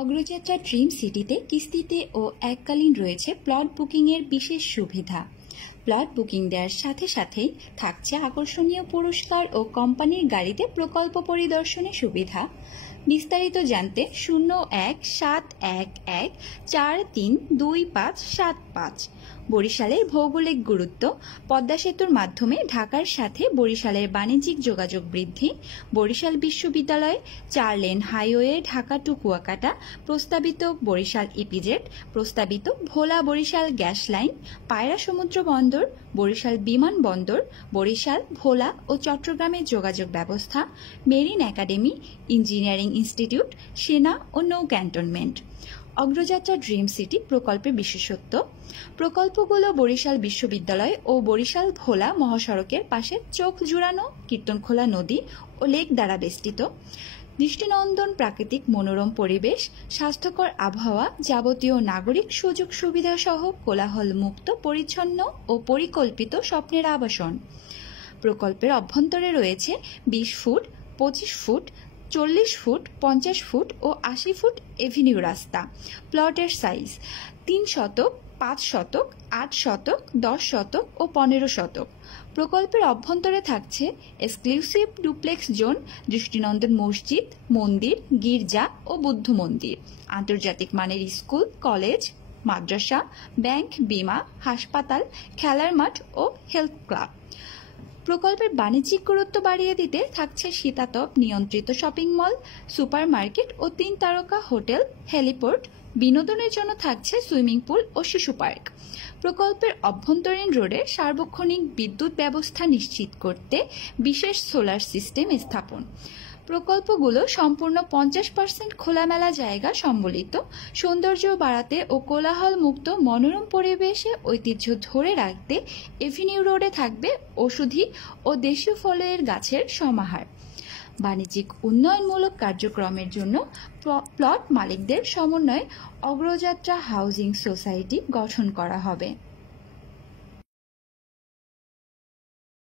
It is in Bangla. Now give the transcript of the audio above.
অগ্রযাত্রা ড্রিম সিটিতে কিস্তিতে ও এককালীন রয়েছে প্লট বুকিংয়ের বিশেষ সুবিধা। প্লট বুকিং দেওয়ার সাথে সাথেই থাকছে আকর্ষণীয় পুরস্কার ও কোম্পানির গাড়িতে প্রকল্প পরিদর্শনের সুবিধা। বিস্তারিত জানতে 017114322575। বরিশালের ভৌগোলিক গুরুত্ব। পদ্মা সেতুর মাধ্যমে ঢাকার সাথে বরিশালের বাণিজ্যিক যোগাযোগ বৃদ্ধি। বরিশাল বিশ্ববিদ্যালয়, 4 lane highway Dhaka to Kuakata, প্রস্তাবিত বরিশাল ইপিজেড, প্রস্তাবিত ভোলা বরিশাল গ্যাস লাইন, পায়রা সমুদ্র বন্দর, বরিশাল বিমান বন্দর, বরিশাল, ভোলা ও চট্টগ্রামের যোগাযোগ ব্যবস্থা, মেরিন একাডেমি, ইঞ্জিনিয়ারিং ইনস্টিটিউট, সেনা ও নৌ ক্যান্টনমেন্ট। অগ্রযাত্রা ড্রিম সিটি প্রকল্পের বিশেষত্ব। প্রকল্পগুলো বরিশাল বিশ্ববিদ্যালয় ও বরিশাল ভোলা মহাসড়কের পাশে চোখ জুড়ানো কীর্তনখোলা নদী ও লেক দ্বারা বেষ্টিত। দৃষ্টিনন্দন প্রাকৃতিক মনোরম পরিবেশ, স্বাস্থ্যকর আবহাওয়া, যাবতীয় নাগরিক সুযোগ সুবিধা সহ কোলাহল মুক্ত, পরিচ্ছন্ন ও পরিকল্পিত স্বপ্নের আবাসন। প্রকল্পের অভ্যন্তরে রয়েছে 20 ফুট, 25 ফুট, 40 ফুট, 50 ফুট ও 80 ফুট এভিনিউ রাস্তা। প্লটের সাইজ 3 শতক, 5 শতক, 8 শতক, 10 শতক ও 15 শতক। প্রকল্পের অভ্যন্তরে থাকছে এক্সক্লুসিভ ডুপ্লেক্স জোন, দৃষ্টিনন্দন মসজিদ, মন্দির, গির্জা ও বুদ্ধ মন্দির, আন্তর্জাতিক মানের স্কুল, কলেজ, মাদ্রাসা, ব্যাংক, বীমা, হাসপাতাল, খেলার মাঠ ও হেলথ ক্লাব। প্রকল্পের বাণিজ্যিক গুরুত্ব বাড়িয়ে দিতে থাকছে শীতাতপ নিয়ন্ত্রিত শপিং মল, সুপার মার্কেট ও 3 তারকা হোটেল, হেলিপোর্ট। বিনোদনের জন্য থাকছে সুইমিং পুল ও শিশু পার্ক। প্রকল্পের অভ্যন্তরীণ রোডে সার্বক্ষণিক বিদ্যুৎ ব্যবস্থা নিশ্চিত করতে বিশেষ সোলার সিস্টেম স্থাপন। প্রকল্পগুলো সম্পূর্ণ 50% খোলামেলা জায়গা সম্বলিত। সৌন্দর্য বাড়াতে ও কোলাহল মুক্ত মনোরম পরিবেশে ঐতিহ্য ধরে রাখতে এভিনিউ রোডে থাকবে ঔষধি ও দেশীয় ফলের গাছের সমাহার। বাণিজ্যিক উন্নয়নমূলক কার্যক্রমের জন্য প্লট মালিকদের সমন্বয়ে অগ্রযাত্রা হাউজিং সোসাইটি গঠন করা হবে।